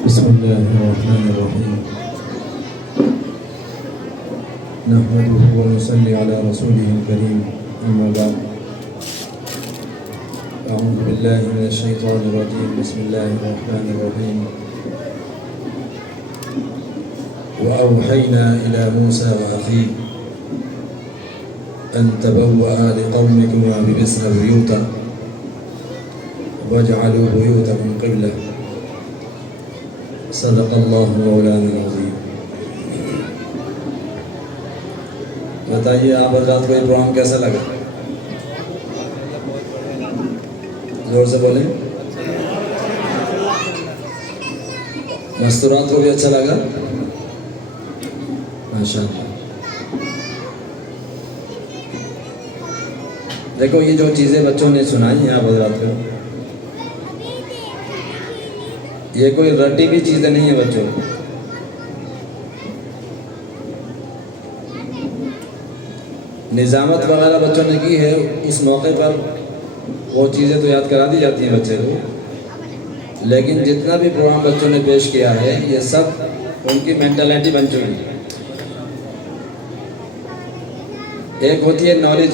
بسم الله الرحمن الرحيم نحمده ونصلي على رسوله الكريم أما بعد أعوذ بالله من الشيطان الرجيم بسم الله الرحمن الرحيم وأوحينا إلى موسى وأخيه أن تبوأ لقومكما بمصر بيوتا واجعلوا بيوتكم قبلة صدق اللہ مولانا العظیم۔ بتائیے آپ حضرات کو یہ پروگرام کیسا لگا؟ زور سے بولیں۔ مستورات کو بھی اچھا لگا؟ ماشاءاللہ۔ دیکھو یہ جو چیزیں بچوں نے سنائی ہیں آپ حضرات کو، یہ کوئی رٹی بھی چیزیں نہیں ہیں بچوں۔ نظامت وغیرہ بچوں نے کی ہے، اس موقع پر وہ چیزیں تو یاد کرا دی جاتی ہیں بچے کو، لیکن جتنا بھی پروگرام بچوں نے پیش کیا ہے یہ سب ان کی مینٹلٹی بن چکی ہے۔ ایک ہوتی ہے نالج،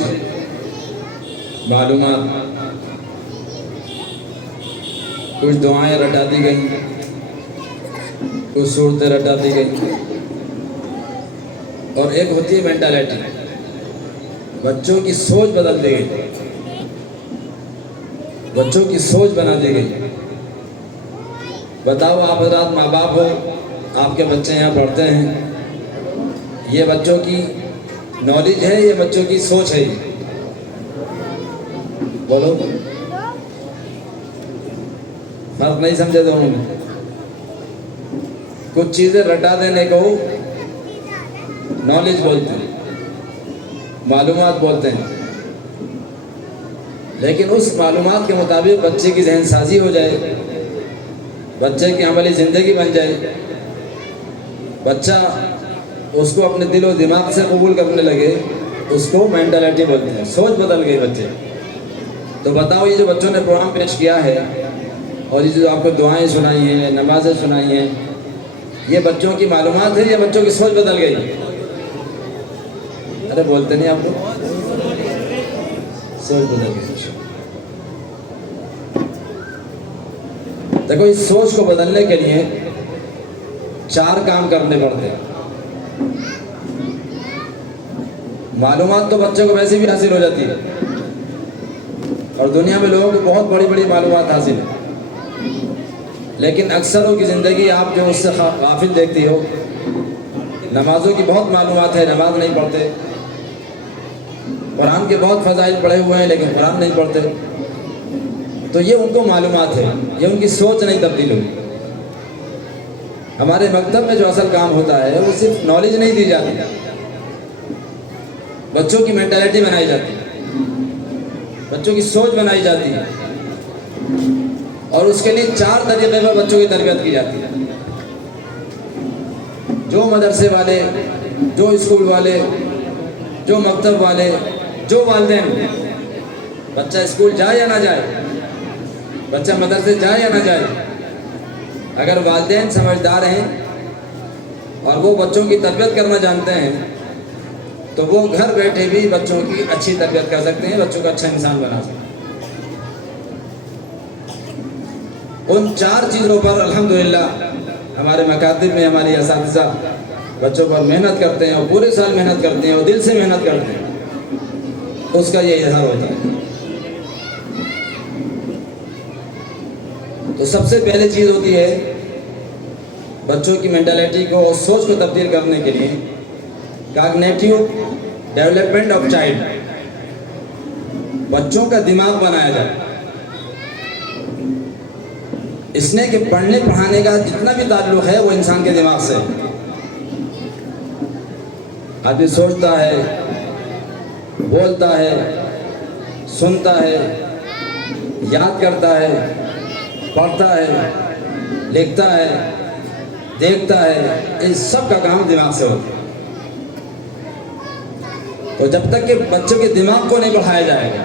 معلومات، کچھ دعائیں رٹا دی گئیں، کچھ صورتیں رٹا دی گئیں، اور ایک ہوتی ہے مینٹالٹی، بچوں کی سوچ بدل دی گئی، بچوں کی سوچ بنا دی گئی۔ بتاؤ آپ حضرات ماں باپ ہو، آپ کے بچے یہاں پڑھتے ہیں، یہ بچوں کی نالج ہے، یہ بچوں کی سوچ ہے؟ بولو، فرق نہیں سمجھے دونوں میں؟ کچھ چیزیں رٹا دینے کو نالج بولتے ہیں، معلومات بولتے ہیں، لیکن اس معلومات کے مطابق بچے کی ذہن سازی ہو جائے، بچے کی عملی زندگی بن جائے، بچہ اس کو اپنے دل و دماغ سے قبول کرنے لگے، اس کو مینٹالٹی بولتے ہیں، سوچ بدل گئی بچے۔ تو بتاؤ یہ جو بچوں نے پروگرام پیش کیا ہے اور یہ جو آپ کو دعائیں سنائی ہیں، نمازیں سنائی ہیں، یہ بچوں کی معلومات ہے یا بچوں کی سوچ بدل گئی؟ ارے بولتے نہیں آپ لوگ، سوچ بدل گئی۔ دیکھو اس سوچ کو بدلنے کے لیے 4 کام کرنے پڑتے ہیں۔ معلومات تو بچوں کو ویسے بھی حاصل ہو جاتی ہے، اور دنیا میں لوگوں کو بہت بڑی بڑی معلومات حاصل ہے، لیکن اکثروں کی زندگی آپ جو اس سے غافل دیکھتی ہو۔ نمازوں کی بہت معلومات ہے، نماز نہیں پڑھتے، قرآن کے بہت فضائل پڑھے ہوئے ہیں لیکن قرآن نہیں پڑھتے، تو یہ ان کو معلومات ہے، یہ ان کی سوچ نہیں تبدیل ہوئی۔ ہمارے مکتب میں جو اصل کام ہوتا ہے وہ صرف نالج نہیں دی جاتی، بچوں کی مینٹالٹی بنائی جاتی ہے، بچوں کی سوچ بنائی جاتی ہے، اور اس کے لیے 4 طریقے پر بچوں کی تربیت کی جاتی ہے۔ جو مدرسے والے، جو اسکول والے، جو مکتب والے، جو والدین، بچہ اسکول جائے یا نہ جائے، بچہ مدرسے جائے یا نہ جائے، اگر والدین سمجھدار ہیں اور وہ بچوں کی تربیت کرنا جانتے ہیں تو وہ گھر بیٹھے بھی بچوں کی اچھی تربیت کر سکتے ہیں، بچوں کو اچھا انسان بنا سکتے ہیں۔ ان 4 چیزوں پر الحمدللہ ہمارے مکاتب میں ہمارے اساتذہ بچوں پر محنت کرتے ہیں، اور پورے سال محنت کرتے ہیں، اور دل سے محنت کرتے ہیں، اس کا یہ اظہار ہوتا ہے۔ تو سب سے پہلے چیز ہوتی ہے بچوں کی مینٹالٹی کو اور سوچ کو تبدیل کرنے کے لیے کاگنیٹیو ڈیولپمنٹ آف چائلڈ، بچوں کا دماغ بنایا جائے۔ اس نے کہ پڑھنے پڑھانے کا جتنا بھی تعلق ہے وہ انسان کے دماغ سے ہے۔ آدمی سوچتا ہے، بولتا ہے، سنتا ہے، یاد کرتا ہے، پڑھتا ہے، لکھتا ہے، دیکھتا ہے، ان سب کا کام دماغ سے ہوتا ہے۔ تو جب تک کہ بچوں کے دماغ کو نہیں پڑھایا جائے گا،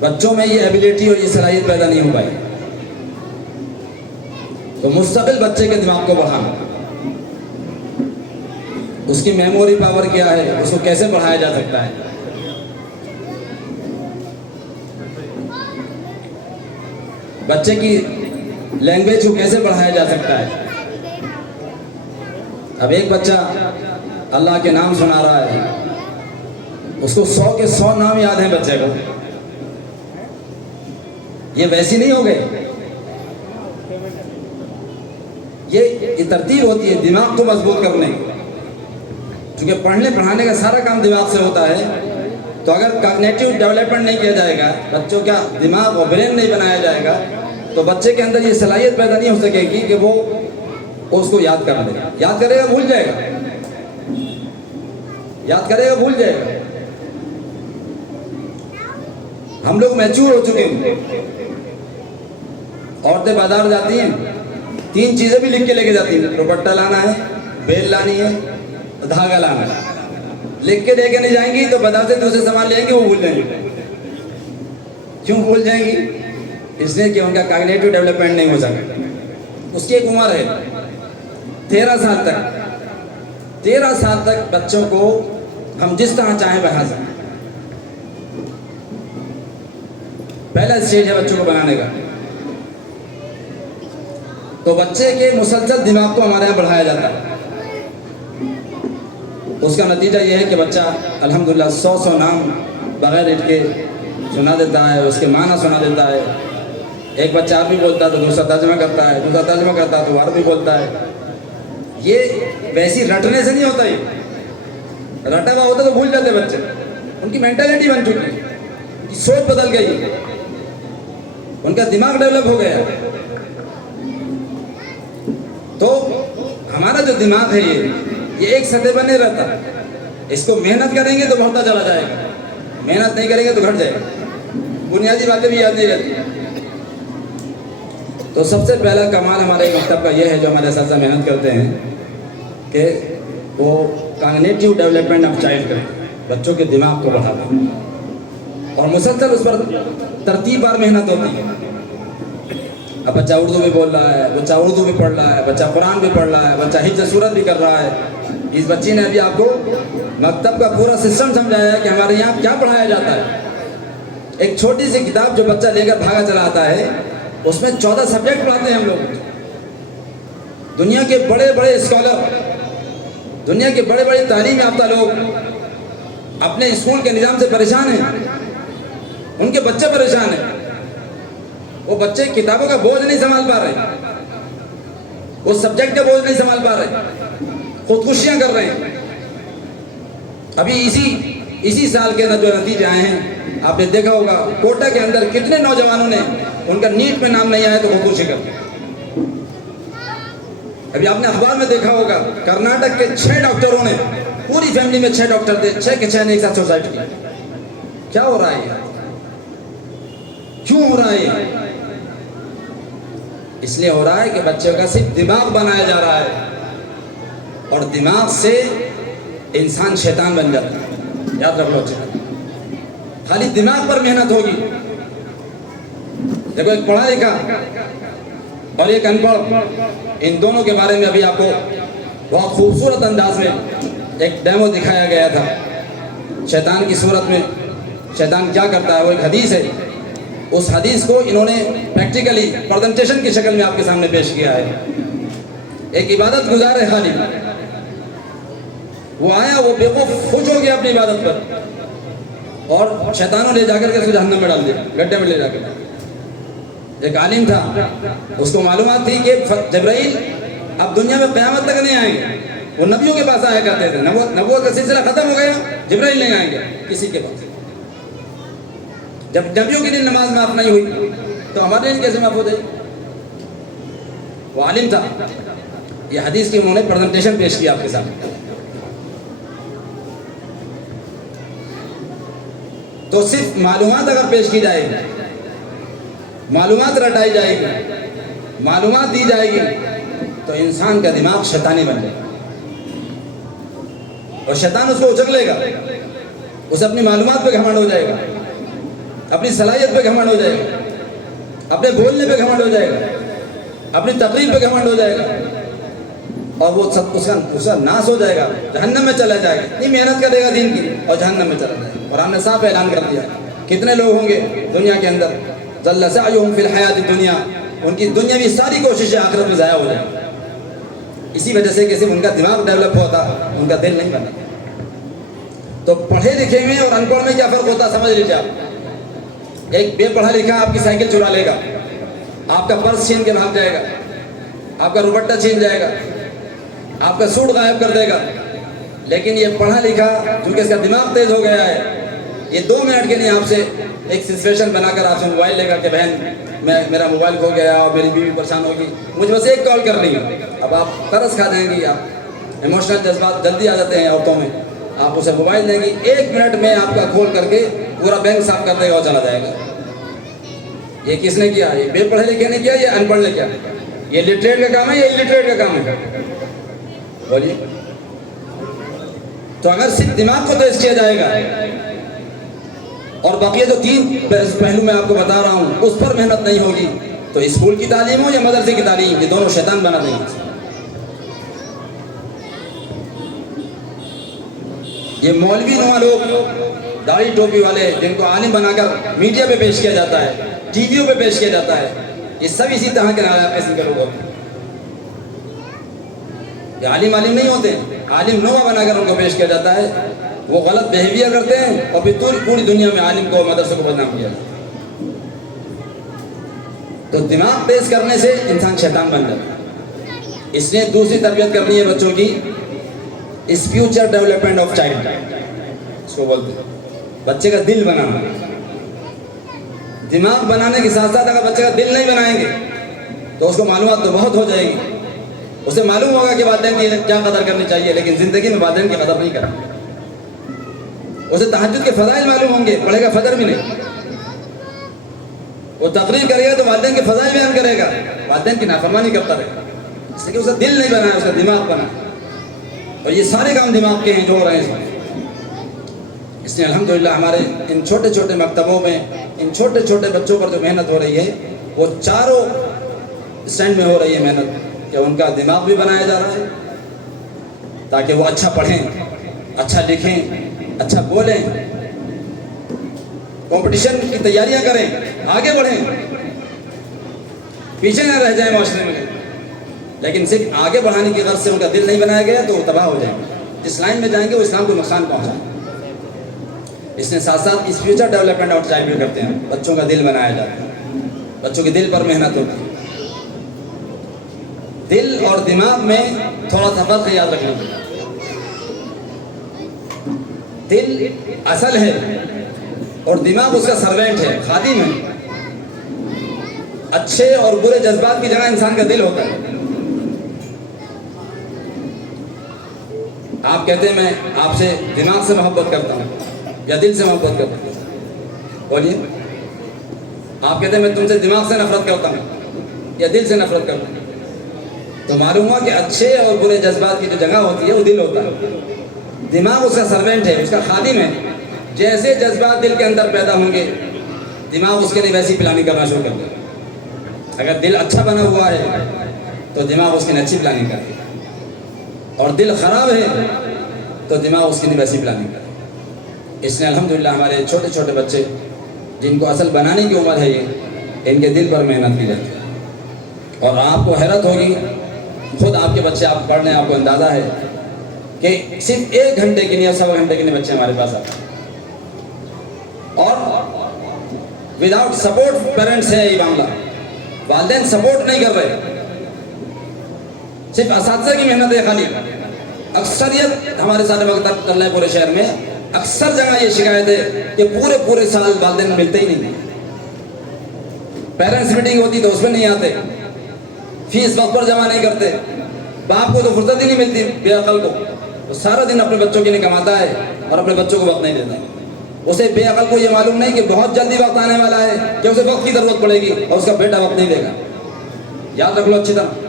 بچوں میں یہ ایبیلٹی اور یہ صلاحیت پیدا نہیں ہو پائی۔ تو مستقل بچے کے دماغ کو بڑھانا، اس کی میموری پاور کیا ہے، اس کو کیسے بڑھایا جا سکتا ہے. بچے کی لینگویج کو کیسے بڑھایا جا سکتا ہے. اب ایک بچہ اللہ کے نام سنا رہا ہے، اس کو 100 کے 100 نام یاد ہیں بچے کو. یہ ویسی نہیں ہو گئے. یہ ترتیب ہوتی ہے دماغ کو مضبوط کرنے کی. چونکہ پڑھنے پڑھانے کا سارا کام دماغ سے ہوتا ہے، تو اگر کاگنیٹیو ڈیولپمنٹ نہیں کیا جائے گا، بچوں کا دماغ اور برین نہیں بنایا جائے گا، تو بچے کے اندر یہ صلاحیت پیدا نہیں ہو سکے گی کہ وہ اس کو یاد کر لے. یاد کرے گا بھول جائے گا، یاد کرے گا بھول جائے گا. ہم لوگ میچور ہو چکے ہیں. عورتیں بازار جاتی ہیں، 3 چیزیں بھی لکھ کے لے کے جاتی ہیں. دوپٹہ لانا ہے، بیل لانی ہے، دھاگا لانا ہے. لکھ کے لے کے نہیں جائیں گی تو بازار سے دوسرے سامان لیں گے، وہ بھول جائیں گے. کیوں بھول جائیں گی؟ اس لیے کہ ان کا کاگنیٹو ڈیولپمنٹ نہیں ہو سکا. اس کی ایک عمر ہے 13 سال تک. 13 سال تک بچوں کو ہم جس طرح چاہیں بنا سکیں. پہلا اسٹیج ہے بچوں کو بنانے کا. تو بچے کے مسلسل دماغ کو ہمارے یہاں بڑھایا جاتا ہے. اس کا نتیجہ یہ ہے کہ بچہ الحمدللہ 100 نام بغیر اٹھ کے سنا دیتا ہے، اس کے معنی سنا دیتا ہے. ایک بچہ عربی بولتا ہے تو دوسرا ترجمہ کرتا ہے، دوسرا ترجمہ کرتا ہے تو عربی بولتا ہے. یہ ویسی رٹنے سے نہیں ہوتا. یہ رٹا ہوا ہوتا تو بھول جاتے بچے. ان کی مینٹلٹی بن چکی، ان کی سوچ بدل گئی، ان کا دماغ ڈیولپ ہو گیا. تو ہمارا جو دماغ ہے یہ ایک سطح پر نہیں رہتا. اس کو محنت کریں گے تو بڑھتا چلا جائے گا، محنت نہیں کریں گے تو گھٹ جائے گا. بنیادی باتیں بھی یاد نہیں رہتی. تو سب سے پہلا کمال ہمارے مکتب کا یہ ہے، جو ہمارے اساتذہ محنت کرتے ہیں، کہ وہ کاگنیٹیو ڈیولپمنٹ آف چائلڈ کریں، بچوں کے دماغ کو بڑھاتے ہیں. اور مسلسل اس پر ترتیب بار محنت ہوتی ہے. اب بچہ اردو بھی بول رہا ہے، بچہ اردو بھی پڑھ رہا ہے، بچہ قرآن بھی پڑھ رہا ہے، بچہ حفظ سورت بھی کر رہا ہے. اس بچی نے ابھی آپ کو مکتب کا پورا سسٹم سمجھایا ہے کہ ہمارے یہاں کیا پڑھایا جاتا ہے. ایک چھوٹی سی کتاب جو بچہ لے کر بھاگا چلا آتا ہے، اس میں 14 سبجیکٹ پڑھاتے ہیں ہم لوگ. دنیا کے بڑے بڑے اسکالر، دنیا کے بڑے بڑے تعلیم یافتہ لوگ اپنے اسکول کے نظام سے پریشان ہیں. ان کے بچے پریشان ہیں. وہ بچے کتابوں کا بوجھ نہیں سنبھال پا رہے، وہ سبجیکٹ کا بوجھ نہیں سنبھال پا رہے، خودکشیاں کر رہے ہیں. ابھی اسی سال کے اندر جو نتیجے آئے ہیں، آپ نے دیکھا ہوگا کوٹا کے اندر کتنے نوجوانوں نے، ان کا نیٹ میں نام نہیں آیا تو خودکشی کرتے. ابھی آپ نے اخبار میں دیکھا ہوگا کرناٹک کے 6 ڈاکٹروں نے، پوری فیملی میں 6 ڈاکٹر تھے، 6 کے 6 نے ایک ساتھ سوسائڈ کیا. کیا ہو رہا ہے؟ کیوں ہو رہا ہے؟ اس لیے ہو رہا ہے کہ بچوں کا صرف دماغ بنایا جا رہا ہے، اور دماغ سے انسان شیطان بن جاتا ہے. یاد رکھ لو، خالی دماغ پر محنت ہوگی. دیکھو، ایک پڑھا لکھا اور ایک ان پڑھ، ان دونوں کے بارے میں ابھی آپ کو بہت خوبصورت انداز میں ایک ڈیمو دکھایا گیا تھا. شیطان کی صورت میں شیطان کیا کرتا ہے، وہ ایک حدیث ہے. اس حدیث کو انہوں نے پریکٹیکلی پریزنٹیشن کی شکل میں آپ کے سامنے پیش کیا ہے. ایک عبادت گزار ہے خالی، وہ آیا، وہ بیوقوف خوش ہو گیا اپنی عبادت پر، اور شیطانوں لے جا کر کے اس کو جہنم میں ڈال دیا، گڈھے میں لے جا کر. ایک عالم تھا، اس کو معلومات تھی کہ جبرائیل اب دنیا میں قیامت تک نہیں آئیں گے. وہ نبیوں کے پاس آیا کرتے تھے. نبوت کا سلسلہ ختم ہو گیا، جبرائیل نہیں آئیں گے کسی کے پاس. جب نبیوں کے لیے نماز معاف نہیں ہوئی تو ہمارے لیے کیسے معاف ہو جائے؟ وہ عالم تھا. یہ حدیث کی انہوں نے پریزنٹیشن پیش کی آپ کے سامنے. تو صرف معلومات اگر پیش کی جائے گی، معلومات رٹائی جائے گی، معلومات دی جائے گی، تو انسان کا دماغ شیطانی بن جائے گا، اور شیطان اس کو اچک لے گا. اسے اپنی معلومات پہ گھمنڈ ہو جائے گا، اپنی صلاحیت پہ گھمنڈ ہو جائے گا، اپنے بولنے پہ گھمنڈ ہو جائے گا. اپنی تقریر پہ گھمنڈ ہو جائے گا اور وہ سب اس کا ناس ہو جائے گا, جہنم میں چلا جائے گا. اتنی محنت کرے گا دین کی اور جہنم میں چلا جائے گا. قرآن نے صاف اعلان کر دیا. کتنے لوگ ہوں گے دنیا کے اندر ضل سعیہم فی الحیات الدنیا, ان کی دنیاوی ساری کوششیں آخرت میں ضائع ہو جائیں گی, اسی وجہ سے کہ صرف ان کا دماغ ڈیولپ ہوتا, ان کا دل نہیں بنا. تو پڑھے لکھے میں اور ان پڑھ میں کیا فرق ہوتا سمجھ لیجیے آپ. ایک بے پڑھا لکھا آپ کی سائیکل چرا لے گا, آپ کا پرس چھین کے بھاگ جائے گا, آپ کا دوپٹہ چھین جائے گا, آپ کا سوٹ غائب کر دے گا. لیکن یہ پڑھا لکھا کیونکہ اس کا دماغ تیز ہو گیا ہے, یہ 2 منٹ کے لیے آپ سے ایک سچویشن بنا کر آپ سے موبائل لے گا کہ بہن میرا موبائل کھو گیا اور میری بیوی پریشان ہوگی, مجھے بس ایک کال کرنی ہے. اب آپ ترس کھا جائیں گی, آپ ایموشنل جذبات جلدی آ جاتے ہیں عورتوں میں, آپ اسے موبائل دیں گی, 1 منٹ میں آپ کا کھول کر کے پورا بینک صاف کر دے گا اور چلا جائے گا. یہ کس نے کیا؟ یہ بے پڑھے لکھے نے کیا, یہ ان پڑھ نے کیا؟ یہ لٹریٹ کا کام ہے یا الٹریٹ کا کام ہے؟ بولیے. تو اگر صرف دماغ کو تیز کیا جائے گا اور بقیہ جو 3 پہلو میں آپ کو بتا رہا ہوں اس پر محنت نہیں ہوگی, تو اسکول کی تعلیم ہو یا مدرسے کی تعلیم, یہ دونوں شیطان بنا دیں گے. یہ مولوی نما لوگ, داڑھی ٹوپی والے, جن کو عالم بنا کر میڈیا پہ پیش کیا جاتا ہے, ٹی ویوں پہ پیش کیا جاتا ہے, یہ سب اسی طرح کے قسم کے لوگ ہوتے ہیں. یہ عالم نہیں ہوتے, عالم نما بنا کر ان کو پیش کیا جاتا ہے, وہ غلط بیہیویئر کرتے ہیں اور پھر پوری دنیا میں عالم کو مدرسے کو بدنام کیا جاتا ہے. تو دماغ تیز کرنے سے انسان شیطان بن جاتا ہے. اس نے دوسری تربیت کرنی ہے بچوں کی, اس فیوچر ڈیولپمنٹ آف چائلڈ, اس کو بولتے ہیں بچے کا دل بنانا. دماغ بنانے کے ساتھ ساتھ اگر بچے کا دل نہیں بنائیں گے تو اس کو معلومات تو بہت ہو جائے گی, اسے معلوم ہوگا کہ والدین کی کیا قدر کرنی چاہیے, لیکن زندگی میں والدین کی قدر نہیں کرنا. اسے تہجد کے فضائل معلوم ہوں گے, پڑھے گا فجر بھی نہیں. وہ تقریر کرے گا تو والدین کے فضائل بیان کرے گا, والدین کی نافرمانی کرتا رہے گا, اس لیے کہ اس کا دل نہیں بنا ہے, اس کا دماغ بنا. اور یہ سارے کام دماغ کے ہیں جو ہو رہے ہیں اس میں. اس لیے الحمدللہ ہمارے ان چھوٹے چھوٹے مکتبوں میں ان چھوٹے چھوٹے بچوں پر جو محنت ہو رہی ہے وہ چاروں اسٹینڈ میں ہو رہی ہے محنت, کہ ان کا دماغ بھی بنایا جا رہا ہے تاکہ وہ اچھا پڑھیں, اچھا لکھیں, اچھا بولیں, کمپٹیشن کی تیاریاں کریں, آگے بڑھیں, پیچھے نہ رہ جائیں معاشرے میں. لیکن صرف آگے بڑھانے کی غرض سے ان کا دل نہیں بنایا گیا تو وہ تباہ ہو جائیں گے. جس لائن میں جائیں گے وہ اسلام کو نقصان پہنچائیں. اس نے ساتھ ساتھ اس فیوچر ڈیولپمنٹ آف چائلڈ بھی کرتے ہیں, بچوں کا دل بنایا جاتا ہے, بچوں کے دل پر محنت ہوتی ہے. دل اور دماغ میں تھوڑا سا فرق یاد رکھنا. دل اصل ہے اور دماغ اس کا سروینٹ ہے, خادم ہے. اچھے اور برے جذبات کی جگہ انسان کا دل ہوتا ہے. آپ کہتے ہیں میں آپ سے دماغ سے محبت کرتا ہوں یا دل سے محبت کرتا ہوں, بولیے. آپ کہتے ہیں میں تم سے دماغ سے نفرت کرتا ہوں یا دل سے نفرت کرتا ہوں, تو معلوم ہوا کہ اچھے اور برے جذبات کی جو جگہ ہوتی ہے وہ دل ہوتا ہے. دماغ اس کا سرونٹ ہے, اس کا خادم ہے. جیسے جذبات دل کے اندر پیدا ہوں گے دماغ اس کے لیے ویسی پلاننگ کرنا شروع کر دے گا. اگر دل اچھا بنا ہوا ہے تو دماغ اس کے لیے اچھی پلاننگ کرے گا, اور دل خراب ہے تو دماغ اس کے لیے ویسی پلاننگ کرے گا. اس لیے الحمدللہ ہمارے چھوٹے چھوٹے بچے جن کو اصل بنانے کی عمر ہے یہ, ان کے دل پر محنت کی جاتی ہے. اور آپ کو حیرت ہوگی, خود آپ کے بچے آپ پڑھ رہے ہیں, آپ کو اندازہ ہے کہ صرف 1 گھنٹے کے لیے 1.25 گھنٹے کے لیے بچے ہمارے پاس آتے ہیں, اور وداؤٹ سپورٹ پیرنٹس ہے یہ معاملہ. والدین سپورٹ نہیں کر رہے, صرف اساتذہ کی محنت ہے خالی. اکثریت ہمارے سارے مکتب چل رہے ہیں پورے شہر میں, اکثر جگہ یہ شکایت ہے کہ پورے سال والدین ملتے ہی نہیں. پیرنٹس میٹنگ ہوتی تو اس میں نہیں آتے, فیس وقت پر جمع نہیں کرتے. باپ کو تو فرصت ہی نہیں ملتی بے عقل کو, وہ سارا دن اپنے بچوں کے لیے کماتا ہے اور اپنے بچوں کو وقت نہیں دیتا. اسے بے عقل کو یہ معلوم نہیں کہ بہت جلدی وقت آنے والا ہے کہ اسے وقت کی ضرورت پڑے گی اور اس کا بیٹا وقت نہیں دے گا. یاد رکھ لو اچھی طرح,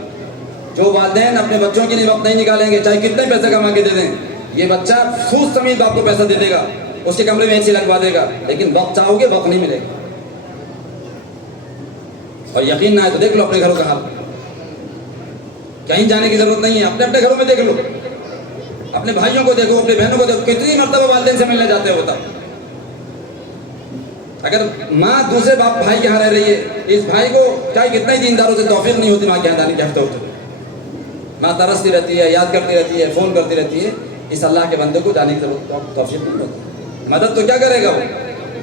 جو والدین اپنے بچوں کے لیے وقت نہیں نکالیں گے چاہے کتنے پیسے کما کے دے دیں, یہ بچہ سود سمیت آپ کو پیسہ دے دے گا, اس کے کمرے میں اے سی لگوا دے گا, لیکن وقت چاہو گے وقت نہیں ملے گا. اور یقین نہ ہے تو دیکھ لو اپنے گھروں کا حال. کہیں جانے کی ضرورت نہیں ہے, اپنے اپنے گھروں میں دیکھ لو, اپنے بھائیوں کو دیکھو, اپنے بہنوں کو دیکھو, کتنی مرتبہ والدین سے ملنے جاتے ہوتا. اگر ماں دوسرے باپ بھائی کے یہاں رہ رہی ہے, اس بھائی کو چاہے کتنا ہی دینداروں سے توفیق نہیں ہوتی ماں کے یہاں جانے کے ہفتے ہوتے, ماں ترستی رہتی ہے, یاد کرتی رہتی ہے, فون کرتی رہتی ہے, اس اللہ کے بندے کو جانے کی ضرورت توفیق نہیں ہوتی. مدد تو کیا کرے گا وہ,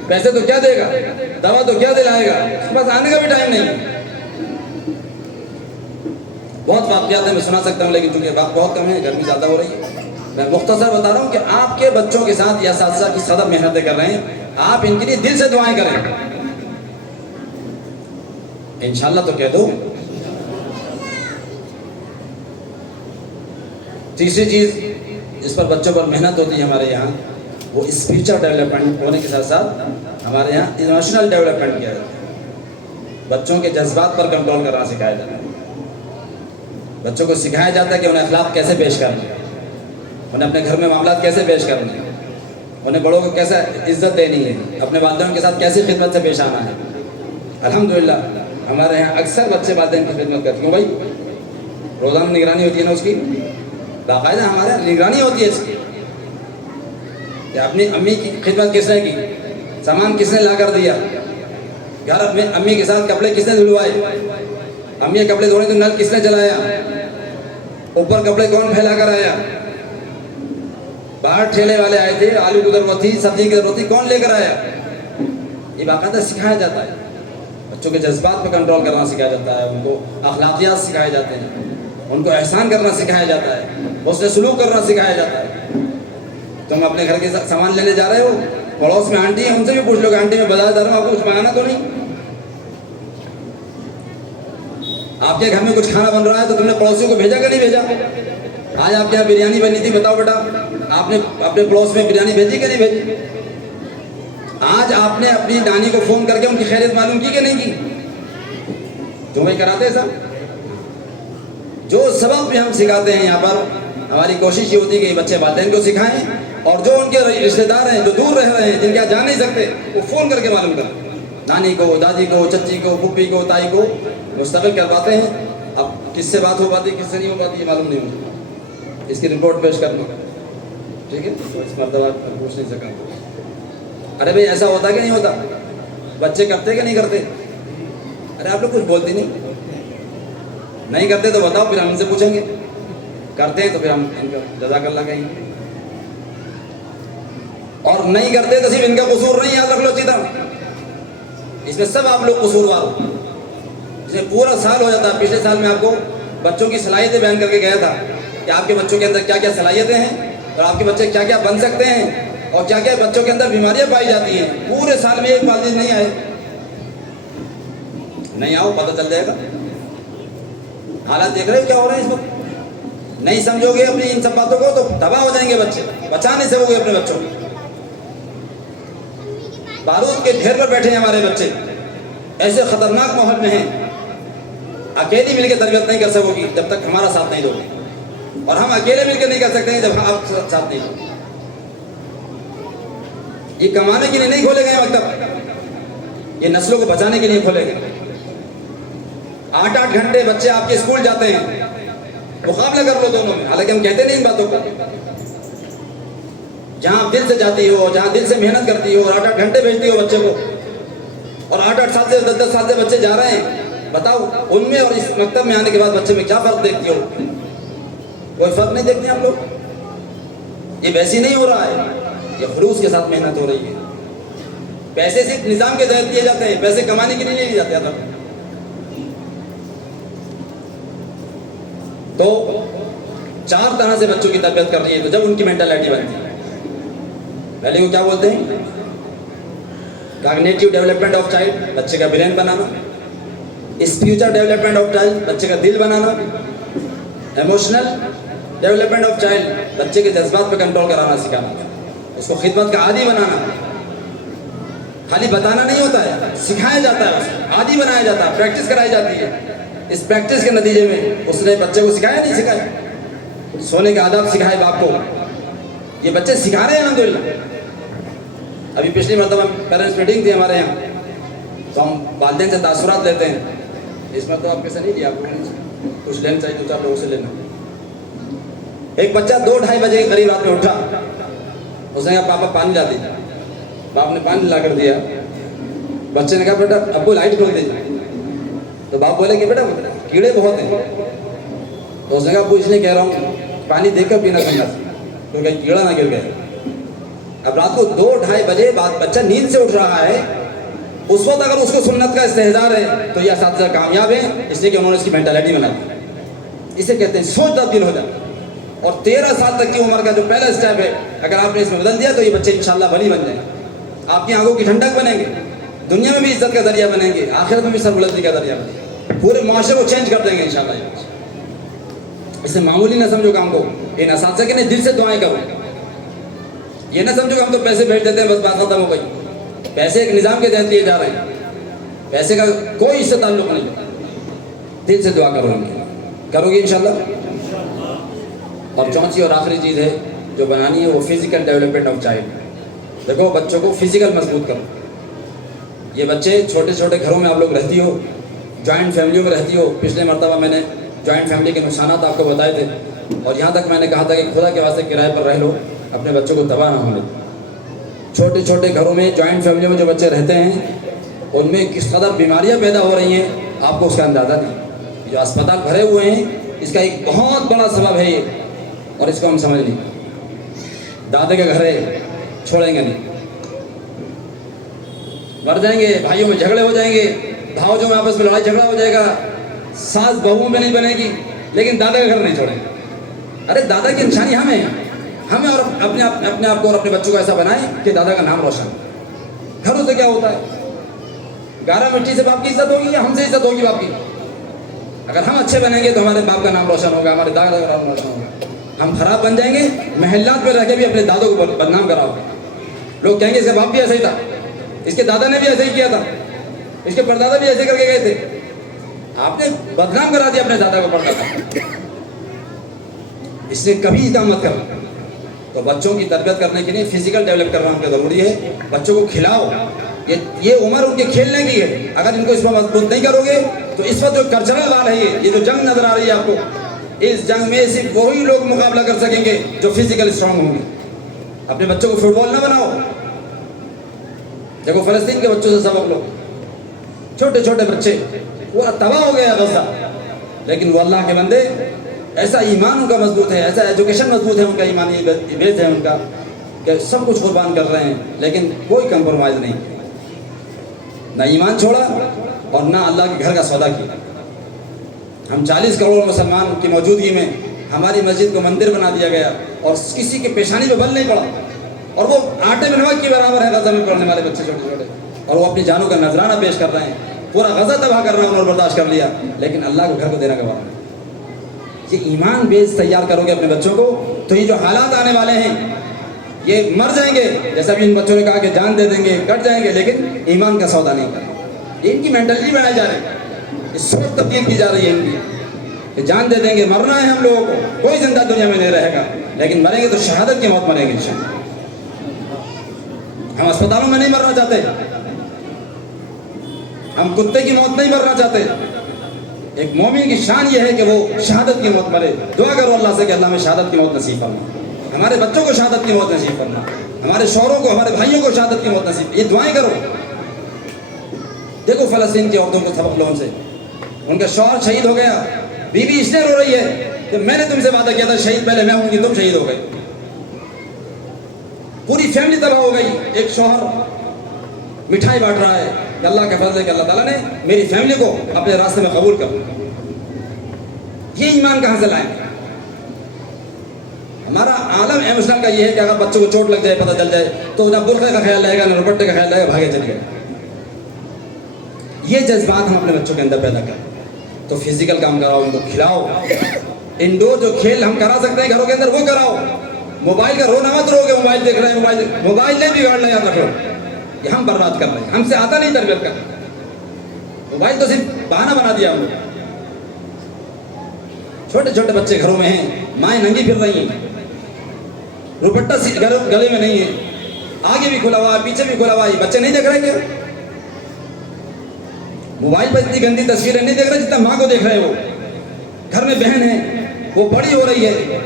پیسے تو کیا دے گا, دوا تو کیا دلائے گا, اس کے پاس آنے کا بھی ٹائم نہیں ہے. بہت واقعات ہیں میں سنا سکتا ہوں, لیکن چونکہ وقت بہت کم ہے, گرمی زیادہ ہو رہی ہے, میں مختصر بتا رہا ہوں کہ آپ کے بچوں کے ساتھ یا اساتذہ کی قدر محنتیں کر رہے ہیں, آپ ان کے لیے دل سے دعائیں کریں. انشاءاللہ تو کہہ دو. تیسری چیز جس پر بچوں پر محنت ہوتی ہے ہمارے یہاں, وہ اسپریچل ڈیولپمنٹ ہونے کے ساتھ ساتھ ہمارے یہاں ایموشنل ڈیولپمنٹ کیا جاتا ہے. بچوں کے جذبات پر کنٹرول کرنا سکھایا جاتا ہے. بچوں کو سکھایا جاتا ہے کہ انہیں اخلاق کیسے پیش کرنا ہے, انہیں اپنے گھر میں معاملات کیسے پیش کرنے ہیں, انہیں بڑوں کو کیسے عزت دینی ہے, اپنے والدین کے ساتھ کیسی خدمت سے پیش آنا ہے. الحمدللہ ہمارے یہاں اکثر بچے والدین کی خدمت کرتے ہیں. بھائی روزانہ نگرانی ہوتی ہے نا اس کی, باقاعدہ ہمارے یہاں نگرانی ہوتی ہے اس کی کہ اپنی امی کی خدمت کس نے کی, سامان کس نے لا کر دیا, یار اپنے امی کے ساتھ کپڑے کس نے دھلوائے, امی کے کپڑے دھونے تو نل کس نے چلایا, اوپر کپڑے کون پھیلا کر آیا, باہر ٹھیلے والے آئے تھے, آلو کی ضرورت تھی, سبزی کی ضرورت تھی, کون لے کر آیا. یہ باقاعدہ سکھایا جاتا ہے. بچوں کے جذبات پہ کنٹرول کرنا سکھایا جاتا ہے, ان کو اخلاقیات سکھائے جاتے ہیں, ان کو احسان کرنا سکھایا جاتا ہے, حسن سلوک کرنا سکھایا جاتا ہے. تم اپنے گھر کے سامان لینے جا رہے ہو, پڑوس میں آنٹی ہیں, ان سے بھی پوچھ لو کہ آنٹی میں بازار جا رہا ہوں, آپ کو کچھ منگانا تو نہیں. آپ کے گھر میں کچھ کھانا بن رہا ہے تو تم نے پڑوسیوں کو بھیجا کہ نہیں بھیجا. آج آپ کے یہاں بریانی بنی تھی, بتاؤ بیٹا آپ نے اپنے پڑوس میں بریانی بھیجی کہ نہیں بھیجی. آج آپ نے اپنی نانی کو فون کر کے ان کی خیریت معلوم کی کہ نہیں کی. جو بھائی کراتے ہیں سب, جو سبق بھی ہم سکھاتے ہیں یہاں پر, ہماری کوشش یہ ہوتی ہے کہ یہ بچے والدین کو سکھائیں, اور جو ان کے رشتہ دار ہیں جو دور رہ رہے ہیں, جن کے جا نہیں سکتے, وہ فون کر کے معلوم کریں. نانی کو, دادی کو, چچی کو, پھوپھی کو, تائی کو مستقل کرواتے ہیں. اب کس سے بات ہو پاتی کس سے نہیں ہو پاتی یہ معلوم نہیں ہوتا, اس کی رپورٹ پیش کرنا. ٹھیک ہے, اس مرتبہ پوچھ نہیں سکا. ارے بھائی ایسا ہوتا کہ نہیں ہوتا, بچے کرتے کہ نہیں کرتے. ارے آپ لوگ کچھ بولتے نہیں کرتے تو بتاؤ, پھر ہم ان سے پوچھیں گے. کرتے ہیں تو پھر ہم ان کا جزاک اللہ کہیں گے, اور نہیں کرتے تو صرف ان کا قصور نہیں, یاد رکھ لو اچھی طرح, اس میں سب آپ لوگ قصوروار ہو. جسے پورا سال ہو جاتا ہے, پچھلے سال میں آپ کو بچوں کی صلاحیتیں بیان کر کے گیا تھا کہ آپ کے بچوں کے اندر کیا کیا صلاحیتیں ہیں, اور آپ کے بچے کیا کیا بن سکتے ہیں, اور کیا کیا بچوں کے اندر بیماریاں پائی جاتی ہیں. پورے سال میں ایک والد نہیں آئے. نہیں آؤ, پتہ چل جائے گا. حالات دیکھ رہے ہو کیا ہو رہا ہے اس وقت. نہیں سمجھو گے اپنی ان سب باتوں کو تو تباہ ہو جائیں گے بچے, بچا نہیں سکو گے اپنے بچوں کو. بارود کے ڈھیر پر بیٹھے ہیں ہمارے بچے, ایسے خطرناک ماحول میں ہیں. اکیلی مل کے تربیت نہیں کر سکو گی جب تک ہمارا ساتھ نہیں دو گے, اور ہم اکیلے مل کے نہیں کر سکتے ہیں جب آپ ساتھ نہیں دو. یہ کمانے کے لیے نہیں کھولے گئے مکتب, یہ نسلوں کو بچانے کے لیے کھولے گئے. 8-8 گھنٹے بچے آپ کے اسکول جاتے ہیں, مقابلہ کر لو دونوں میں. حالانکہ ہم کہتے نہیں ان باتوں کو. جہاں دل سے جاتی ہو, جہاں دل سے محنت کرتی ہو, اور 8-8 گھنٹے بھیجتی ہو بچے کو, اور 8-8 سال سے 10-10 سال سے بچے جا رہے ہیں, بتاؤ ان میں اور اس مکتب میں آنے کے بعد بچے میں کیا فرق دیکھتی ہو. کوئی فرق نہیں دیکھتے آپ لوگ. یہ ویسی نہیں ہو رہا ہے, یہ خلوص کے ساتھ محنت ہو رہی ہے. پیسے صرف نظام کے تحت دیے جاتے ہیں, پیسے کمانے کے لیے نہیں دیے جاتے. تو 4 طرح سے بچوں کی تربیت کر رہی ہے. تو جب ان کی مینٹلٹی بنتی ہے, پہلے کو کیا بولتے ہیں, کاگنیٹو ڈیولپمنٹ آف چائلڈ, بچے کا brain banana. Spiritual development of child, بچے کا دل بنانا. ایموشنل ڈیولپمنٹ آف چائلڈ, بچے کے جذبات پہ کنٹرول کرانا سکھانا, اس کو خدمت کا عادی بنانا. خالی بتانا نہیں ہوتا ہے, سکھایا جاتا ہے, اس کو عادی بنایا جاتا ہے, پریکٹس کرائی جاتی ہے. اس پریکٹس کے نتیجے میں اس نے بچے کو سکھایا نہیں سکھایا, سونے کے آداب سکھائے باپ کو, یہ بچے سکھا رہے ہیں الحمدللہ. ابھی پچھلی مرتبہ پیرنٹس میٹنگ تھی ہمارے یہاں, تو ہم والدین سے تاثرات لیتے ہیں. اس میں تو آپ کیسے نہیں لیا, آپ کچھ لینا چاہیے 2-4 لوگوں سے لینا. ایک بچہ 2-2:30 بجے کے قریب رات میں اٹھا, اس نے کہا پاپا پانی لا دیجیے. باپ نے پانی لا کر دیا. بچے نے کہا بیٹا ابو لائٹ کھول دیجیے. تو باپ بولے کہ بیٹا کیڑے بہت ہیں. تو اس نے کہا ابو اس لیے کہہ رہا ہوں پانی دیکھ کر پینا ٹھنڈا سے, تو کہیں کیڑا نہ گر گئے. اب رات کو 2-2:30 بجے بعد بچہ نیند سے اٹھ رہا ہے, اس وقت اگر اس کو سنت کا استحضار ہے تو یہ اساتذہ کامیاب ہیں, اس لیے کہ انہوں نے اس کی مینٹالٹی بنا دی. اسے کہتے ہیں سوچ تبدیل ہو جائے. اور 13 سال تک کی عمر کا جو پہلا اسٹیپ ہے, اگر آپ نے اس میں بدل دیا تو یہ بچے انشاءاللہ ولی بن جائیں گے, آپ کی آنکھوں کی ٹھنڈک بنیں گے, دنیا میں بھی عزت کا ذریعہ بنیں گے, آخرت میں بھی سربلندی کا ذریعہ بنیں گے, پورے معاشرے کو چینج کر دیں گے انشاءاللہ. اسے معمولی نہ سمجھو کام کو, ان اساتذہ کے نہیں دل سے دعائیں کرو. یہ نہ سمجھو کہ ہم تو پیسے بھیج دیتے ہیں بس بات ختم ہو گئی. پیسے ایک نظام کے تحت لیے جا رہے ہیں, پیسے کا کوئی اس سے تعلق نہیں. دل سے دعا کرو, کرو گے انشاءاللہ. اور چوتھی اور آخری چیز ہے جو بنانی ہے وہ فزیکل ڈیولپمنٹ آف چائلڈ. دیکھو بچوں کو فزیکل مضبوط کرو. یہ بچے چھوٹے چھوٹے گھروں میں آپ لوگ رہتی ہو, جوائنٹ فیملیوں میں رہتی ہو. پچھلے مرتبہ میں نے جوائنٹ فیملی کے نقصانات آپ کو بتائے تھے, اور یہاں تک میں نے کہا تھا کہ خدا کے واسطے کرائے پر رہ لو, اپنے بچوں کو تباہ نہ ہونے. چھوٹے چھوٹے گھروں میں جوائنٹ فیملیوں میں جو بچے رہتے ہیں ان میں کس قدر بیماریاں پیدا ہو رہی ہیں آپ کو اس کا اندازہ نہیں. جو اسپتال بھرے ہوئے ہیں اس کا ایک بہت بڑا سبب ہے یہ, اور اس کو ہم سمجھ نہیں. دادے کا گھر ہے, چھوڑیں گے نہیں, مر جائیں گے, بھائیوں میں جھگڑے ہو جائیں گے, بھاؤجوں میں آپس میں لڑائی جھگڑا ہو جائے گا, ساس بہوؤں میں نہیں بنے گی, لیکن دادا کا گھر نہیں چھوڑیں گے. ارے دادا کی نشانی ہمیں اور اپنے آپ کو اور اپنے بچوں کو ایسا بنائیں کہ دادا کا نام روشن. گھروں سے کیا ہوتا ہے, گارا مٹی سے باپ کی عزت ہوگی یا ہم سے عزت ہوگی باپ کی؟ اگر ہم اچھے بنیں گے تو ہمارے باپ کا نام روشن ہوگا, ہمارے دادا کا نام روشن ہوگا. ہم خراب بن جائیں گے, محلات میں رہ کے بھی اپنے دادوں کو بدنام کراؤ گے. لوگ کہیں گے اس کا باپ بھی ایسا ہی تھا, اس کے دادا نے بھی ایسے ہی کیا تھا, اس کے پردادا بھی ایسے کر کے گئے تھے. آپ نے بدنام کرا دیا اپنے دادا کو, پردادا. اس لیے کبھی کام مت کرنا. تو بچوں کی تربیت کرنے کے لیے فزیکل ڈیولپ کرنا ان کا ضروری ہے. بچوں کو کھلاؤ, یہ عمر ان کے کھیلنے کی ہے. اگر ان کو اس پر مضبوط نہیں کرو گے تو اس وقت جو کلچرل وار ہے, یہ جو جنگ نظر آ رہی ہے آپ کو, اس جنگ میں صرف وہی لوگ مقابلہ کر سکیں گے جو فزیکل اسٹرانگ ہوں گے. اپنے بچوں کو فٹ بال نہ بناؤ. دیکھو فلسطین کے بچوں سے سبق لو. چھوٹے چھوٹے بچے پورا تباہ ہو گیا غزہ, لیکن وہ اللہ کے بندے, ایسا ایمان ان کا مضبوط ہے, ایسا ایجوکیشن مضبوط ہے ان کا, ایمانی بیس ہے ان کا, کہ سب کچھ قربان کر رہے ہیں لیکن کوئی کمپرومائز نہیں. نہ ایمان چھوڑا اور نہ اللہ کے گھر کا سودا کیا. ہم 40 کروڑ مسلمان کی موجودگی میں ہماری مسجد کو مندر بنا دیا گیا, اور کسی کے پیشانی پہ بل نہیں پڑا, اور وہ آٹے میں نمک کے برابر ہے غزہ میں پڑھنے والے بچے چھوٹے چھوٹے, اور وہ اپنی جانوں کا نذرانہ پیش کر رہے ہیں. پورا غزہ تباہ کر رہے ہیں, انہوں نے برداشت کر لیا, لیکن اللہ کے گھر کو دینا گوارا نہیں. یہ ایمان بیس تیار کرو گے اپنے بچوں کو تو یہ جو حالات آنے والے ہیں یہ مر جائیں گے. جیسا بھی ان بچوں نے کہا کہ جان دے دیں گے, کٹ جائیں گے, لیکن ایمان کا سودا نہیں کریں. یہ ان کی مینٹلٹی بنائی جا رہی ہے, یہ سوچ تبدیل کی جا رہی ہے ان کی, کہ جان دے دیں گے, مرنا ہے ہم لوگوں کو, کوئی زندہ دنیا میں نہیں رہے گا, لیکن مریں گے تو شہادت کی موت مریں گے انشاءاللہ. ہم اسپتالوں میں نہیں مرنا چاہتے, ہم کتے کی موت نہیں مرنا چاہتے. ایک مومن کی شان یہ ہے کہ وہ شہادت کی موت مرے. دعا کرو اللہ سے کہ اللہ میں شہادت کی موت نصیب فرما, ہمارے بچوں کو شہادت کی موت نصیب فرما, ہمارے شوہروں کو, ہمارے بھائیوں کو شہادت کی موت نصیب. یہ دعائیں کرو. دیکھو فلسطین کی عورتوں کو سبق لو ان سے. ان کا شوہر شہید ہو گیا, بیوی اس لیے رو رہی ہے کہ میں نے تم سے وعدہ کیا تھا شہید پہلے میں ہوں گی, تم شہید ہو گئے. پوری فیملی تباہ ہو گئی. ایک شوہر مٹھائی بانٹ رہا ہے کہ اللہ کے فضل ہے کہ اللہ تعالیٰ نے میری فیملی کو اپنے راستے میں قبول کر. یہ ایمان کہاں سے لائیں؟ ہمارا عالم ایموشنل کا یہ ہے کہ اگر بچوں کو چوٹ لگ جائے, پتہ چل جائے, تو نہ برقعے کا خیال رہے گا, نہ دوپٹے کا خیال رہے گا, بھاگے چل گئے. یہ جذبات ہم اپنے بچوں کے اندر پیدا کریں. تو فزیکل کام کراؤ, ان کو کھلاؤ. انڈور جو کھیل ہم کرا سکتے ہیں گھروں کے اندر وہ کراؤ. موبائل کا رونا مت رو گے, موبائل دیکھ رہے ہیں, موبائل نے بگاڑ لیا, یاد رکھو یہ ہم برباد کر رہے ہیں, ہم سے آتا نہیں تربیت کرنا. موبائل تو صرف بہانہ بنا دیا ہم نے. چھوٹے چھوٹے بچے گھروں میں ہیں, مائیں ننگی پھر رہی ہیں, دوپٹہ گلے میں نہیں ہے, آگے بھی کھلا ہوا ہے, پیچھے بھی کھلا ہوا ہے. بچے نہیں دیکھ رہے کیا موبائل پر اتنی گندی تصویریں نہیں دیکھ رہے جتنا ماں کو دیکھ رہے ہو. گھر میں بہن ہے وہ بڑی ہو رہی ہے،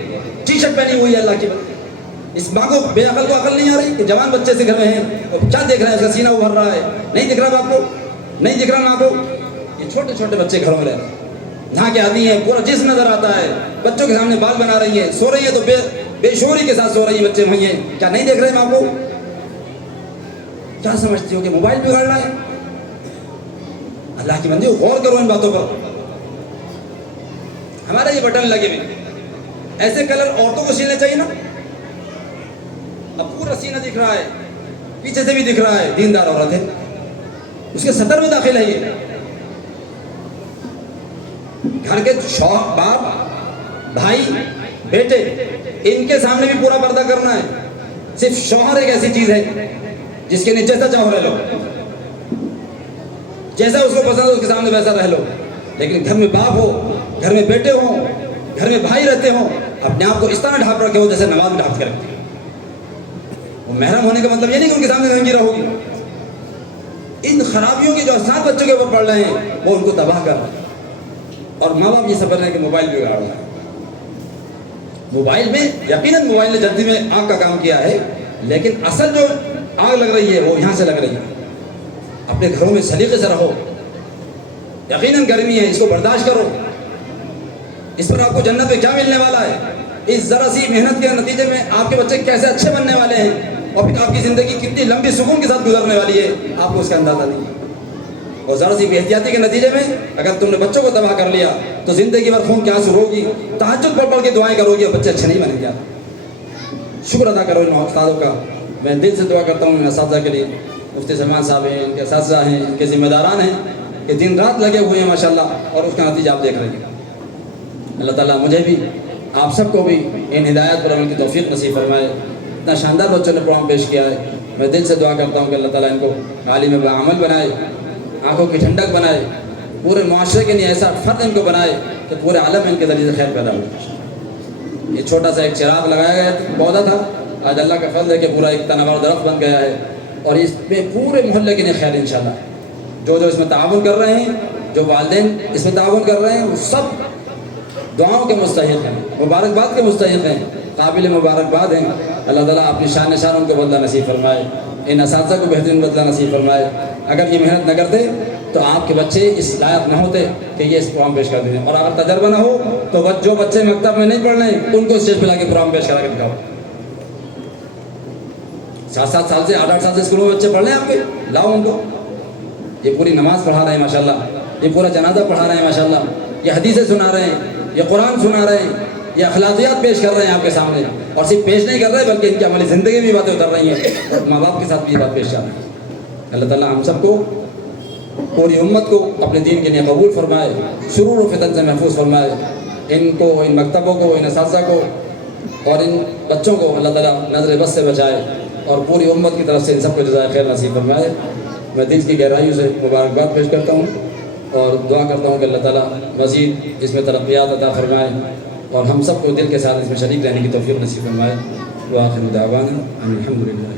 ٹی شرٹ پہنی ہوئی ہے اللہ کی بات، اس ماں کو بے عقل کو عقل نہیں آ رہی کہ جوان بچے سے گھر میں ہیں اور کیا دیکھ رہا ہے، اس کا سینہ ابھر رہا ہے، نہیں دکھ رہا باپ کو، نہیں دکھ رہا ماں کو. یہ چھوٹے چھوٹے بچے گھروں میں رہتے ہیں، نہا کے آتی ہیں، پورا جسم نظر آتا ہے، بچوں کے سامنے بال بنا رہی ہیں، سو رہی ہے تو بے شعوری کے ساتھ سو رہی ہے، بچے وہیں ہیں، کیا نہیں دیکھ رہے ماں کو؟ کیا سمجھتی ہو کہ موبائل بگاڑنا ہے؟ اللہ کی بندی غور کرو ان باتوں پر. ہمارا یہ بٹن لگے ہوئے ایسے کلر عورتوں کو سلنے چاہیے نا. اب پورا سینہ دکھ رہا ہے، پیچھے سے بھی دکھ رہا ہے، دیندار عورت ہے، اس کے سطر میں داخل ہے. یہ گھر کے شوہر، باپ، بھائی، بیٹے، ان کے سامنے بھی پورا پردہ کرنا ہے. صرف شوہر ایک ایسی چیز ہے جس کے لیے جیسا چاہو رہ لو، جیسا اس کو پسند ہو اس کے سامنے ویسا رہ لو. لیکن گھر میں باپ ہو، گھر میں بیٹے ہوں، گھر میں بھائی رہتے ہوں، اپنے آپ کو اس طرح ڈھانپ رکھے ہو جیسے نماز میں ڈھانپ کے رکھتے. وہ محرم ہونے کا مطلب یہ نہیں کہ ان کے سامنے ننگی رہوگی. ان خرابیوں کے جو اثرات بچوں کے اوپر پڑ رہے ہیں وہ ان کو تباہ کر رہے ہیں. اور ماں باپ یہ سمجھ رہے ہیں کہ موبائل بگاڑ رہا ہے. موبائل میں یقیناً موبائل نے جلدی میں آگ کا کام کیا ہے، لیکن اصل جو آگ لگ رہی ہے وہ یہاں سے لگ رہی ہے. اپنے گھروں میں سلیقے سے رہو. یقیناً گرمی ہے، اس کو برداشت کرو. اس پر آپ کو جنت میں کیا ملنے والا ہے، اس ذرا سی محنت کے نتیجے میں آپ کے بچے کیسے اچھے بننے والے ہیں، اور پھر آپ کی زندگی کتنی لمبی سکون کے ساتھ گزرنے والی ہے آپ کو اس کا اندازہ نہیں ہے. اور ذرا سی بے احتیاطی کے نتیجے میں اگر تم نے بچوں کو تباہ کر لیا تو زندگی بھر خون کے آنسو روگی، تہجد پڑھ پڑھ کے دعائیں کرو گی اور بچے اچھے نہیں بنے گا. شکر ادا کرو ان استادوں کا. میں دل سے دعا کرتا ہوں ان اساتذہ کے لیے. مفتی سلمان صاحب ہیں، ان کے اساتذہ ہیں، ان کے ذمہ داران ہیں کہ دن رات لگے ہوئے ہیں ماشاءاللہ، اور اس کا نتیجہ آپ دیکھ رہے ہیں. اللہ تعالیٰ مجھے بھی آپ سب کو بھی ان ہدایات پر عمل کی توفیق نصیب فرمائے. اتنا شاندار بچوں نے پروگرام پیش کیا ہے. میں دل سے دعا کرتا ہوں کہ اللہ تعالیٰ ان کو عالم بعمل بنائے، آنکھوں کی ٹھنڈک بنائے، پورے معاشرے کے لیے ایسا فرد ان کو بنائے کہ پورے عالم میں ان کے ذریعے سے خیر پیدا ہو. یہ چھوٹا سا ایک چراغ لگایا گیا پودا تھا، آج اللہ کا فضل ہے کہ پورا ایک تناور درخت بن گیا ہے، اور اس میں پورے محلے کے لیے خیر انشاءاللہ. جو اس میں تعاون کر رہے ہیں، جو والدین اس میں تعاون کر رہے ہیں، وہ سب دعاؤں کے مستحق ہیں، مبارکباد کے مستحق ہیں، قابل مبارکباد ہیں. اللہ تعالیٰ اپنی شان نشان ان کو بدلہ نصیب فرمائے، ان اساتذہ کو بہترین بدلہ نصیب فرمائے. اگر یہ محنت نہ کرتے تو آپ کے بچے اس لائق نہ ہوتے کہ یہ اس پروگرام پیش کر دیتے. اور اگر تجربہ نہ ہو تو جو بچے مکتب میں نہیں پڑھ رہے ہیں ان کو اسٹیج پہ لا کے پروگرام پیش کرا کے دکھاؤ. 7 سال سے 8 سال سے اسکولوں میں بچے پڑھ رہے ہیں آپ کے، لاؤ ان کو. یہ پوری نماز پڑھا رہے ہیں ماشاءاللہ، یہ پورا جنازہ پڑھا رہے ہیں ماشاءاللہ، یہ حدیثیں سنا رہے ہیں، یہ قرآن سنا رہے ہیں، یہ اخلاقیات پیش کر رہے ہیں آپ کے سامنے. اور صرف پیش نہیں کر رہے بلکہ ان کی عملی زندگی میں بھی باتیں اتر رہی ہیں، اور ماں باپ کے ساتھ بھی یہ بات پیش کر رہے ہیں. اللہ تعالیٰ ہم سب کو، پوری امت کو اپنے دین کے لیے قبول فرمائے، شرور و فتن سے محفوظ فرمائے. ان کو، ان مکتبوں کو، ان اساتذہ کو اور ان بچوں کو اللہ تعالیٰ نظر بد سے بچائے، اور پوری امت کی طرف سے ان سب کو جزائے خیر نصیب فرمائے. میں دل کی گہرائیوں سے مبارکباد پیش کرتا ہوں اور دعا کرتا ہوں کہ اللہ تعالیٰ مزید اس میں ترقیات عطا فرمائے اور ہم سب کو دل کے ساتھ اس میں شریک رہنے کی توفیق نصیب فرمائے. وآخر دعوانا ان الحمد للہ.